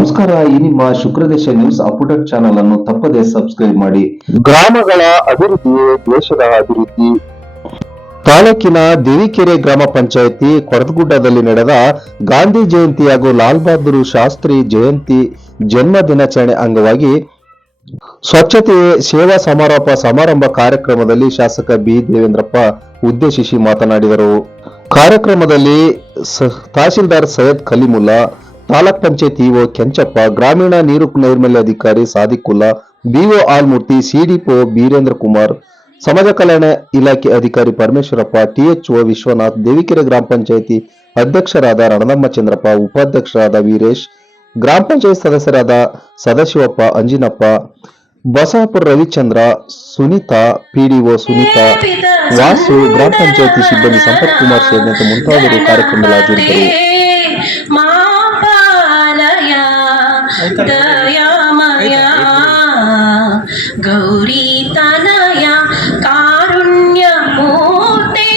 ನಮಸ್ಕಾರ, ಈ ನಿಮ್ಮ ಶುಕ್ರದೇಶ ನ್ಯೂಸ್ ಅಪ್ಡೇಟ್ ಚಾನಲ್ ಅನ್ನು ತಪ್ಪದೇ ಸಬ್ಸ್ಕ್ರೈಬ್ ಮಾಡಿ. ಗ್ರಾಮಗಳ ಅಭಿವೃದ್ಧಿ, ದೇಶದ ಅಭಿವೃದ್ಧಿ. ತಾಲೂಕಿನ ದೇವಿಕೆರೆ ಗ್ರಾಮ ಪಂಚಾಯಿತಿ ಕೊಡದಗುಡ್ಡದಲ್ಲಿ ನಡೆದ ಗಾಂಧಿ ಜಯಂತಿ ಹಾಗೂ ಲಾಲ್ ಬಹದ್ದೂರ್ ಶಾಸ್ತ್ರಿ ಜಯಂತಿ ಜನ್ಮ ದಿನಾಚರಣೆ ಅಂಗವಾಗಿ ಸ್ವಚ್ಛತೆ ಸೇವಾ ಸಮಾರೋಪ ಸಮಾರಂಭ ಕಾರ್ಯಕ್ರಮದಲ್ಲಿ ಶಾಸಕ ಬಿ. ದೇವೇಂದ್ರಪ್ಪ ಉದ್ದೇಶಿಸಿ ಮಾತನಾಡಿದರು. ಕಾರ್ಯಕ್ರಮದಲ್ಲಿ ತಹಸೀಲ್ದಾರ್ ಸೈಯದ್ ಖಲೀಮುಲ್ಲಾ ತಾಲೂಕ್ ಪಂಚಾಯತ್ ಇಒ ಕೆಂಚಪ್ಪ, ಗ್ರಾಮೀಣ ನೀರು ನೈರ್ಮಲ್ಯ ಅಧಿಕಾರಿ ಸಾದಿಕುಲ್ಲಾ ಬಿಒ ಆಲ್ಮೂರ್ತಿ ಸಿಡಿಪೋ ಬೀರೇಂದ್ರ ಕುಮಾರ್, ಸಮಾಜ ಕಲ್ಯಾಣ ಇಲಾಖೆ ಅಧಿಕಾರಿ ಪರಮೇಶ್ವರಪ್ಪ, ಟಿಎಚ್ಒ ವಿಶ್ವನಾಥ್, ದೇವಿಕೆರೆ ಗ್ರಾಮ ಪಂಚಾಯಿತಿ ಅಧ್ಯಕ್ಷರಾದ ರಣದಮ್ಮ ಚಂದ್ರಪ್ಪ, ಉಪಾಧ್ಯಕ್ಷರಾದ ವೀರೇಶ್, ಗ್ರಾಮ ಪಂಚಾಯತ್ ಸದಸ್ಯರಾದ ಸದಾಶಿವಪ್ಪ, ಅಂಜಿನಪ್ಪ ಬಸಾಪುರ ರವಿಚಂದ್ರ, ಸುನೀತಾ, ಪಿಡಿಒ ಸುನೀತಾ, ವಾಸು, ಗ್ರಾಮ ಪಂಚಾಯತಿ ಸಿಬ್ಬಂದಿ ಸಂಪತ್ ಕುಮಾರ್ ಸೇರಿದಂತೆ ಮುಂತಾದವರು ಕಾರ್ಯಕ್ರಮದಲ್ಲಿ ಹಾಜರಿದ್ದರು. ದಯಾಮಯ ಗೌರಿ ತನಯ ಕಾರುಣ್ಯ ಮೂರ್ತಿ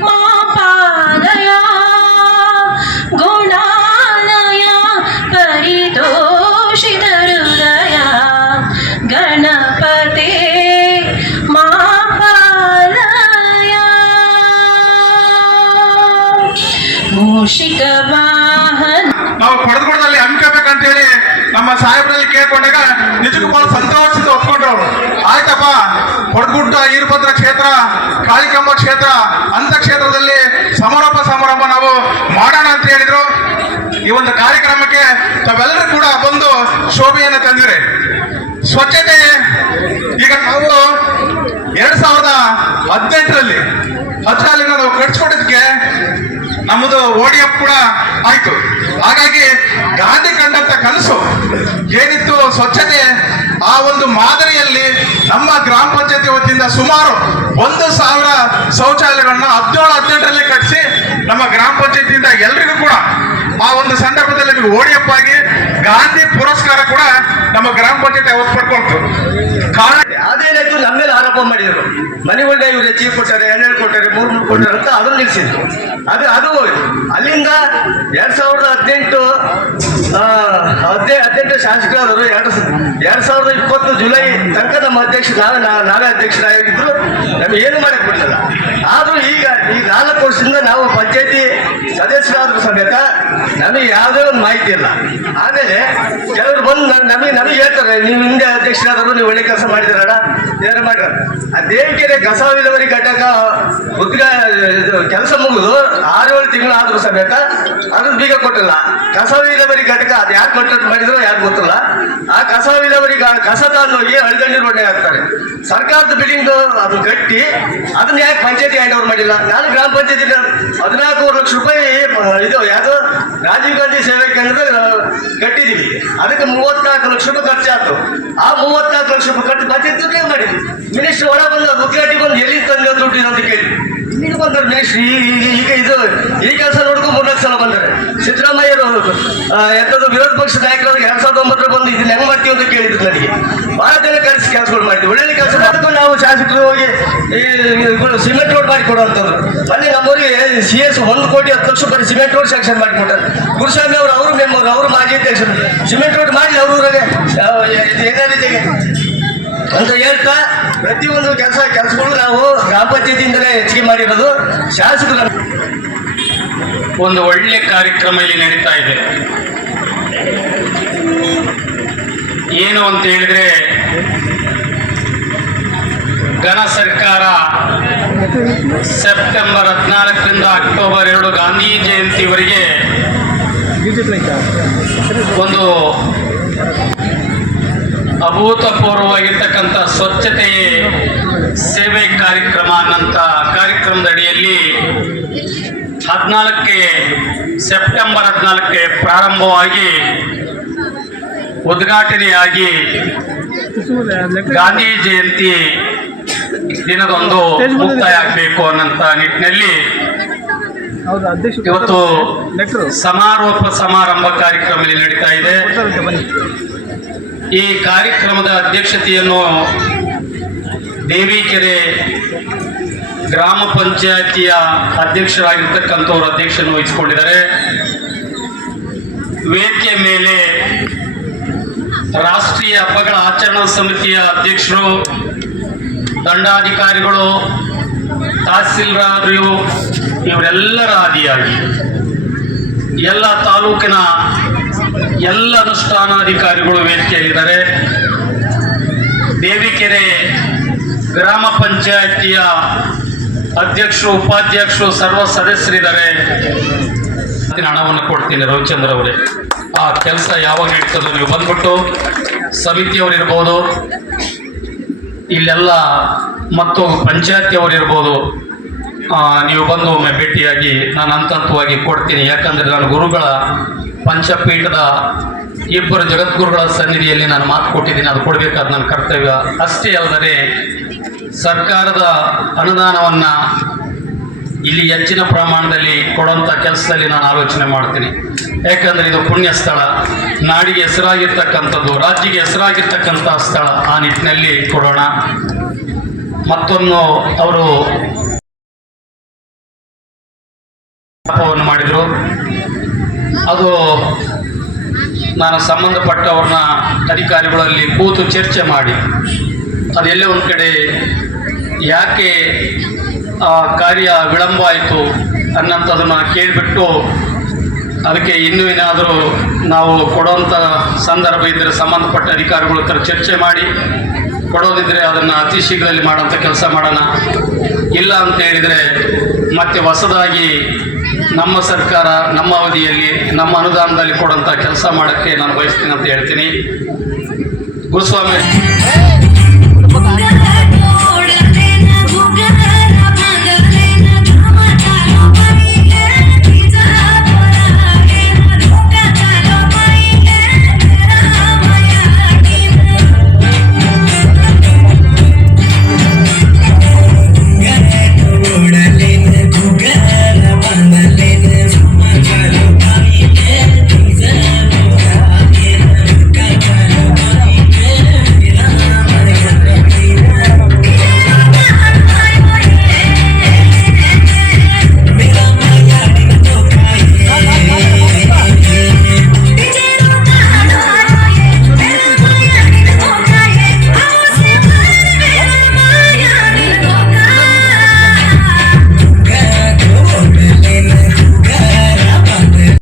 ಮಾಪಾಲಯ ಗುಣಾಲಯ ಪರಿತೋಷಿತ ಹೃದಯ ಗಣಪತೆ ಮಾಪಾಲಯ ಮೂಷಿಕ ವಾಹನ ನಾವು ಕೊಡದಗುಡದಲ್ಲಿ ಹಮ್ಮಿಕೋಬೇಕಂತ ಹೇಳಿ ನಮ್ಮ ಸಾಹೇಬ್ರಲ್ಲಿ ಕೇಳ್ಕೊಂಡಾಗ ನಿಜಕ್ಕೂ ಬಹಳ ಸಂತೋಷದಿಂದ ಒಪ್ಕೊಂಡ್ರು. ಆಯ್ತಪ್ಪ ಕೊಡಗುಡ್ಡ ಈರ್ಭದ್ರ ಕ್ಷೇತ್ರ, ಕಾಳಿಕಂಬ ಕ್ಷೇತ್ರ, ಅಂತ ಕ್ಷೇತ್ರದಲ್ಲಿ ಸಮಾರಂಭ ಸಮಾರಂಭ ನಾವು ಮಾಡೋಣ ಅಂತ ಹೇಳಿದ್ರು. ಈ ಒಂದು ಕಾರ್ಯಕ್ರಮಕ್ಕೆ ತಾವೆಲ್ಲರೂ ಕೂಡ ಬಂದು ಶೋಭೆಯನ್ನು ತಂದಿರಿ. ಸ್ವಚ್ಛತೆ, ಈಗ ನಾವು ಎರಡ್ ಸಾವಿರದ ಹದಿನೆಂಟರಲ್ಲಿ ಹದಿನಾಲಿನ ನಾವು ಕಟ್ಸ್ಕೊಟ್ಟಿದ್ಕೆ ನಮ್ಮದು ಓಡಿಎಫ್ ಕೂಡ ಆಯ್ತು. ಹಾಗಾಗಿ ಗಾಂಧಿ ಕಂಡಂತ ಕನಸು ಏನಿತ್ತು ಸ್ವಚ್ಛತೆ ಆ ಒಂದು ಮಾದರಿಯಲ್ಲಿ ನಮ್ಮ ಗ್ರಾಮ ಪಂಚಾಯತಿ ವತಿಯಿಂದ ಸುಮಾರು ಒಂದು ಸಾವಿರ ಶೌಚಾಲಯಗಳನ್ನ ಹದಿನೇಳು ಹದಿನೆಂಟರಲ್ಲಿ ಕಟ್ಟಿಸಿ ನಮ್ಮ ಗ್ರಾಮ ಪಂಚಾಯತಿಯಿಂದ ಎಲ್ರಿಗೂ ಕೂಡ ಆ ಒಂದು ಸಂದರ್ಭದಲ್ಲಿ ಓಡಿಯಪ್ಪ ಆಗಿ ಗಾಂಧಿ ಪುರಸ್ಕಾರ ಕೂಡ ನಮ್ಮ ಗ್ರಾಮ ಪಂಚಾಯತ್ ಅವತ್ತು ಪಡ್ಕೊಳ್ತು ಕಾರಣ ರೀತಿ ನಮ್ಮ ಮೇಲೆ ಆರೋಪ ಮಾಡಿದ್ರು. ಒಳ್ಳೆ ಇವ್ರು ಹೆಚ್ಚಿಗೆ ಕೊಟ್ಟಾರೆ, ಹನ್ನೆರಡು ಕೊಟ್ಟಾರೆ, ಮೂರು ಮೂರು ಕೊಟ್ಟಾರೆ ಅಂತ ಅದನ್ನು ನಿಲ್ಲಿಸಿದ್ರು ಅದು ಅದು ಅಲ್ಲಿಂದ ಎರಡ್ ಸಾವಿರದ ಹದಿನೆಂಟು ಹದಿನೈದು ಹದಿನೆಂಟು ಶಾಸಕರಾದರು ಎರಡು ಎರಡ್ ಸಾವಿರದ ಇಪ್ಪತ್ತು ಜುಲೈ ತನಕ ನಮ್ಮ ಅಧ್ಯಕ್ಷ ನಾವೇ ನಾವೇ ಅಧ್ಯಕ್ಷರಾಗಿದ್ರು ನಮ್ಗೆ ಏನು ಮಾಡಕ್ ಬಿಡಲಿಲ್ಲ. ಆದ್ರೂ ಈಗ ಈ ನಾಲ್ಕು ವರ್ಷದಿಂದ ನಾವು ಪಂಚಾಯತಿ ಸದಸ್ಯರಾದ್ರೂ ಸಮೇತ ನಮಗೆ ಯಾವುದೇ ಒಂದು ಮಾಹಿತಿ ಇಲ್ಲ. ಆಮೇಲೆ ಕೆಲವರು ಬಂದು ನಮಗೆ ನಮಗೆ ಹೇಳ್ತಾರೆ, ನೀವು ಹಿಂದೆ ಅಧ್ಯಕ್ಷರಾದರೂ ನೀವು ಒಳ್ಳೆ ಕೆಲಸ ಮಾಡಿದಾರಣ ಏನಾರು ಮಾಡ್ರ ಆ ದೇವಿಕೆರೆ ಕಸ ವಿಲೇವಾರಿ ಘಟಕ ಉದ್ಗ ಕೆಲಸ ಮುಗಿದು ಆರು ಏಳು ತಿಂಗಳು ಆದ್ರೂ ಸಮೇತ ಅದ್ರ ಬೀಗ ಕೊಟ್ಟಿಲ್ಲ. ಕಸ ವಿಲೇವಾರಿ ಘಟಕ ಅದು ಯಾಕೆ ಕಾಂಟ್ರಾಕ್ಟ್ ಮಾಡಿದ್ರು ಯಾರು ಗೊತ್ತಿಲ್ಲ. ಆ ಕಸ ವಿಲೇವಾರಿ ಕಸ ಕಸ ಹೋಗಿ ಹಳದಂಡಿ ರೋಡ್ನಾಗ ಹಾಕ್ತಾರೆ. ಸರ್ಕಾರದ ಬಿಲ್ಡಿಂಗ್ ಅದು ಕಟ್ಟಿ ಅದನ್ನ ಯಾಕೆ ಪಂಚಾಯತಿ ಹ್ಯಾಂಡ್ ಓವರ್ ಮಾಡಿಲ್ಲ? ನಾನು ಗ್ರಾಮ ಪಂಚಾಯತಿ ಹದಿನಾಲ್ಕೂವರೆ ಲಕ್ಷ ರೂಪಾಯಿ ಇದು ಯಾವುದು ರಾಜೀವ್ ಗಾಂಧಿ ಸೇವಾ ಕೇಂದ್ರ ಕಟ್ಟಿದ್ದೀವಿ. ಅದಕ್ಕೆ ಮೂವತ್ನಾಲ್ಕು ಲಕ್ಷ ರೂಪಾಯಿ ಖರ್ಚಾಯ್ತು. ಆ ಮೂವತ್ನಾಲ್ಕು ಲಕ್ಷ ರೂಪಾಯಿ ಖರ್ಚು ಬಂದಿದ್ದು ಮಾಡಿದ್ವಿ? ಮಿನಿಸ್ಟರ್ ಒಳ ಬಂದು ಉದ್ಘಾಟಿ ಬಂದು ಎಲ್ಲಿ ತಂದ ದುಡ್ಡಿದೆ ಅಂತ ಕೇಳಿ ಇಲ್ಲಿಗೆ ಬಂದರು ಮಿನಿಸ್ಟ್ರಿ ಈಗ ಇದು, ಈ ಕೆಲಸ ನೋಡ್ಕೊಂಡು ಮೂರ್ನಾಲ್ಕು ಸಲ ಬಂದ್ರೆ. ಸಿದ್ದರಾಮಯ್ಯರು ಎಂಥದ್ದು ವಿರೋಧ ಪಕ್ಷ ನಾಯಕರು ಎರಡ್ ಸಾವಿರದ ಒಂಬತ್ತರ ಬಂದು ಇದನ್ನ ಹೆಂಗ್ ಮಾಡ್ತೀವಿ ಅಂತ ಕೇಳಿದ್ರು ನನಗೆ. ಬಹಳ ಜನ ಕರೆಸಿ ಕೆಲಸಗಳು ಮಾಡಿದ್ವಿ ಒಳ್ಳೆ ಕೆಲಸ ಅದಕ್ಕೂ ನಾವು ಶಾಸಕರು ಹೋಗಿ ಸಿಮೆಂಟ್ ರೋಡ್ ಮಾಡಿ ಕೊಡುವಂಥದ್ದು ಅಲ್ಲಿ ನಮ್ಮವರಿಗೆ ಸಿ ಎಸ್ ಒಂದು ಕೋಟಿ ಹತ್ತು ಲಕ್ಷ ರೂಪಾಯಿ ಸಿಮೆಂಟ್ ರೋಡ್ ಸ್ಯಾಂಕ್ಷನ್ ಮಾಡಿ ಕೊಟ್ಟಾರೆ. ಗುರುಸ್ವಾಮಿ ಅವರು ಅವರು ಮೆಂಬರ್ ಅವರು ಮಾಜಿ ಅಧ್ಯಕ್ಷರು. ಸಿಮೆಂಟ್ ರೋಡ್ ಮಾಡಿ ಅವ್ರ ಊರಾಗೆ ರೀತಿಗೆ ಅಂತ ಹೇಳ್ತಾ ಪ್ರತಿಯೊಂದು ಕೆಲಸ ಕೆಲಸಗಳು ನಾವು ಗ್ರಾಮ ಪಂಚಾಯತಿಯಿಂದಲೇ ಹೆಚ್ಚಿಗೆ ಮಾಡಿರೋದು ಶಾಸಕರು. ಒಂದು ಒಳ್ಳೆ ಕಾರ್ಯಕ್ರಮ ಇಲ್ಲಿ ನಡೀತಾ ಇದೆ. ಏನು ಅಂತ ಹೇಳಿದ್ರೆ, ಘನ ಸರ್ಕಾರ ಸೆಪ್ಟೆಂಬರ್ ಹದಿನಾಲ್ಕರಿಂದ ಅಕ್ಟೋಬರ್ ಎರಡು ಗಾಂಧಿ ಜಯಂತಿವರೆಗೆ ಒಂದು ಅಭೂತಪೂರ್ವವಾಗಿರ್ತಕ್ಕಂಥ ಸ್ವಚ್ಛತೆಯೇ ಸೇವೆ ಕಾರ್ಯಕ್ರಮ ಅನ್ನಂಥ ಕಾರ್ಯಕ್ರಮದ ಅಡಿಯಲ್ಲಿ ಹದಿನಾಲ್ಕಕ್ಕೆ, ಸೆಪ್ಟೆಂಬರ್ ಹದಿನಾಲ್ಕಕ್ಕೆ ಪ್ರಾರಂಭವಾಗಿ ಉದ್ಘಾಟನೆಯಾಗಿ ಗಾಂಧಿ ಜಯಂತಿ ದಿನದೊಂದು ಮುಕ್ತಾಯ ಆಗಬೇಕು ಅನ್ನಂಥ ನಿಟ್ಟಿನಲ್ಲಿ ಇವತ್ತು ಸಮಾರೋಪ ಸಮಾರಂಭ ಕಾರ್ಯಕ್ರಮ ಇಲ್ಲಿ ನಡೀತಾ ಇದೆ. ಈ ಕಾರ್ಯಕ್ರಮದ ಅಧ್ಯಕ್ಷತೆಯನ್ನು ದೇವಿಕೆರೆ ಗ್ರಾಮ ಪಂಚಾಯತಿಯ ಅಧ್ಯಕ್ಷರಾಗಿರ್ತಕ್ಕಂಥವ್ರ ಅಧ್ಯಕ್ಷನ್ನು ವಹಿಸಿಕೊಂಡಿದ್ದಾರೆ. ವೇದಿಕೆ ಮೇಲೆ ರಾಷ್ಟ್ರೀಯ ಹಬ್ಬಗಳ ಆಚರಣಾ ಸಮಿತಿಯ ಅಧ್ಯಕ್ಷರು, ದಂಡಾಧಿಕಾರಿಗಳು, ತಹಸೀಲ್ದಾರರು, ಇವರೆಲ್ಲರ ಆದಿಯಾಗಿ ಎಲ್ಲ ತಾಲೂಕಿನ ಎಲ್ಲ ಅನುಷ್ಠಾನಾಧಿಕಾರಿಗಳು ವೇದಿಕೆಯಲ್ಲಿದ್ದಾರೆ. ದೇವಿಕೆರೆ ಗ್ರಾಮ ಪಂಚಾಯತಿಯ ಅಧ್ಯಕ್ಷರು, ಉಪಾಧ್ಯಕ್ಷರು, ಸರ್ವ ಸದಸ್ಯರಿದ್ದಾರೆ. ಹಣವನ್ನು ಕೊಡ್ತೀನಿ ರವಿಚಂದ್ರ ಅವರೇ. ಆ ಕೆಲಸ ಯಾವಾಗ ನಡೀತದೋ ನೀವು ಬಂದ್ಬಿಟ್ಟು ಸಮಿತಿಯವರಿರ್ಬೋದು, ಇಲ್ಲೆಲ್ಲ ಮತ್ತು ಪಂಚಾಯತಿಯವರಿರ್ಬೋದು ನೀವು ಬಂದು ಒಮ್ಮೆ ಭೇಟಿಯಾಗಿ ನಾನು ಹಂತ ಕೊಡ್ತೀನಿ. ಯಾಕಂದರೆ ನಾನು ಗುರುಗಳ ಪಂಚಪೀಠದ ಇಬ್ಬರು ಜಗದ್ಗುರುಗಳ ಸನ್ನಿಧಿಯಲ್ಲಿ ನಾನು ಮಾತು ಕೊಟ್ಟಿದ್ದೀನಿ, ಅದು ಕೊಡಬೇಕಾದ ನನ್ನ ಕರ್ತವ್ಯ. ಅಷ್ಟೇ ಅಲ್ಲದೆ, ಸರ್ಕಾರದ ಅನುದಾನವನ್ನು ಇಲ್ಲಿ ಹೆಚ್ಚಿನ ಪ್ರಮಾಣದಲ್ಲಿ ಕೊಡುವಂಥ ಕೆಲಸದಲ್ಲಿ ನಾನು ಆಲೋಚನೆ ಮಾಡ್ತೀನಿ. ಯಾಕಂದರೆ ಇದು ಪುಣ್ಯ ಸ್ಥಳ. ನಾಡಿಗೆ ಹೆಸರಾಗಿರ್ತಕ್ಕಂಥದ್ದು, ರಾಜ್ಯಕ್ಕೆ ಹೆಸರಾಗಿರ್ತಕ್ಕಂಥ ಸ್ಥಳ. ಆ ನಿಟ್ಟಿನಲ್ಲಿ ಕೊಡೋಣ. ಮತ್ತೊಂದು, ಅವರು ಮಾಡಿದರು. ಅದು ನಾನು ಸಂಬಂಧಪಟ್ಟವ್ರನ್ನ ಅಧಿಕಾರಿಗಳಲ್ಲಿ ಕೂತು ಚರ್ಚೆ ಮಾಡಿ, ಅದೆಲ್ಲೇ ಒಂದು ಕಡೆ ಯಾಕೆ ಆ ಕಾರ್ಯ ವಿಳಂಬ ಆಯಿತು ಅನ್ನೋಂಥದನ್ನು ಕೇಳಿಬಿಟ್ಟು ಅದಕ್ಕೆ ಇನ್ನೂ ಏನಾದರೂ ನಾವು ಕೊಡುವಂಥ ಸಂದರ್ಭ ಇದ್ದರೆ ಸಂಬಂಧಪಟ್ಟ ಅಧಿಕಾರಿಗಳ ಹತ್ರ ಚರ್ಚೆ ಮಾಡಿ, ಕೊಡೋದಿದ್ರೆ ಅದನ್ನು ಅತಿ ಶೀಘ್ರದಲ್ಲಿ ಮಾಡೋಂಥ ಕೆಲಸ ಮಾಡೋಣ. ಇಲ್ಲ ಅಂತ ಹೇಳಿದರೆ ಮತ್ತೆ ಹೊಸದಾಗಿ ನಮ್ಮ ಸರ್ಕಾರ ನಮ್ಮ ಅವಧಿಯಲ್ಲಿ ನಮ್ಮ ಅನುದಾನದಲ್ಲಿ ಕೊಡುವಂಥ ಕೆಲಸ ಮಾಡೋಕ್ಕೆ ನಾನು ಬಯಸ್ತೀನಿ ಅಂತ ಹೇಳ್ತೀನಿ. ಗುರುಸ್ವಾಮಿ.